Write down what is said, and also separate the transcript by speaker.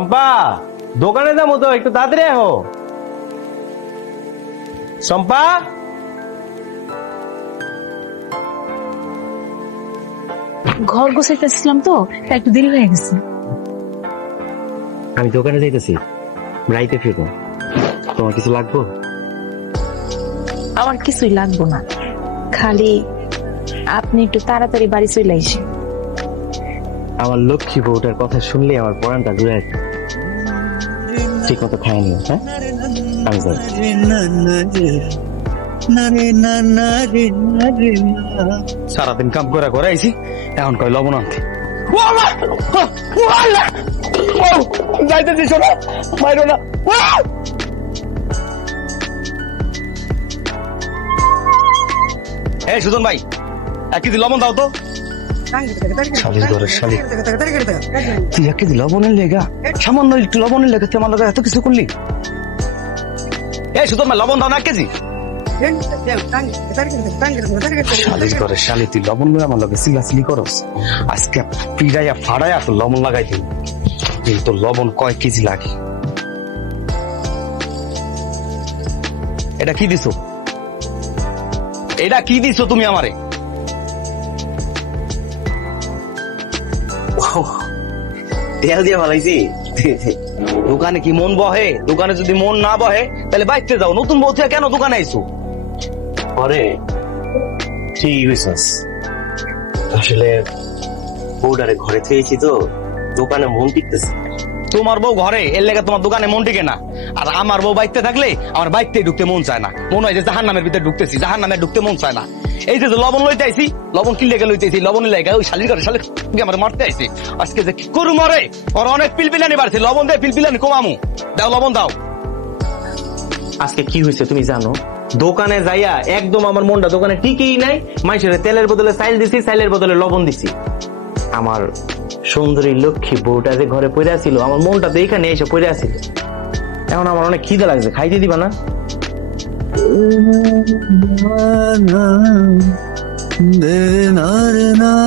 Speaker 1: শম্পা দোকানে যাব তো একটু তাড়াতাড়ি আহো শম্পা?
Speaker 2: ঘর গোছাইতেছিলাম তো তাই একটু দেরি হয়ে গেছে।
Speaker 1: আমি দোকানে যাইতেছি রাইতে ফিরবো। তোমার কিছু লাগবো?
Speaker 2: আমার কিছুই লাগবো না। খালি আপনি একটু তাড়াতাড়ি বাড়ি চলে আসেন।
Speaker 1: আমার লক্ষ্মী বউটার কথা শুনলে আমার পরানটা জুড়ে আছে ঠিক মতো খায়নি হ্যাঁ আমি সারাদিন কাম করে করে আইছি এখন কয় লবণ আনতে। না! এই সুজন ভাই এক কেজি লবণ দাও তো। লবণ আজকে পিড়াইয়া লবণ লাগাই কিন্তু লবণ কয় কেজি লাগে? এটা কি দিছো? এটা কি দিছো তুমি আমারে? তেল দিয়ে ভালাইছি। দোকানে কি মন বহে? দোকানে যদি মন না বহে তাহলে বাইতে যাও। নতুন বউ থেকে কেন দোকানে আইছো?
Speaker 3: পরে ঠিকই বুঝছস আসলে বউডারে ঘরে থেয়েছি তো দোকানে মন টিকতেছে
Speaker 1: তোমার বউ ঘরে এর লেগে তোমার দোকানে মন টিকে না। আর আমার বউ বাইতে থাকলে আমার বাইতে ঢুকতে মন চায় না। মনে হয় যে জাহান নামের ভিতরে ঢুকতেছি জাহান নামে ঢুকতে মন চায় না। এই যে লবণ লইতে আইছি, লবণ কি লেগে লইতেছি লবণ লেগে ওই শালির ঘরে শালির আমার মারতে আইছি। আজকে যে করু মরে ওর অনেক পিলপিলানি বাড়ছে, লবণ দিয়ে পিলপিলানি কমামু। দাও, লবণ দাও। আজকে কি হয়েছে তুমি জানো? দোকানে যাইয়া একদম আমার মনটা দোকানে টিকেই নাই মাইসের তেলের বদলে সাইল দিছি সাইলের বদলে লবণ দিছি। আমার সুন্দরী লক্ষ্মী বউটা যে ঘরে পড়ে আছিল, আমার মনটা তো এখানে এসে পড়ে আছিল। এখন আমার অনেক খিদে লাগছে, খাইতে দিবা না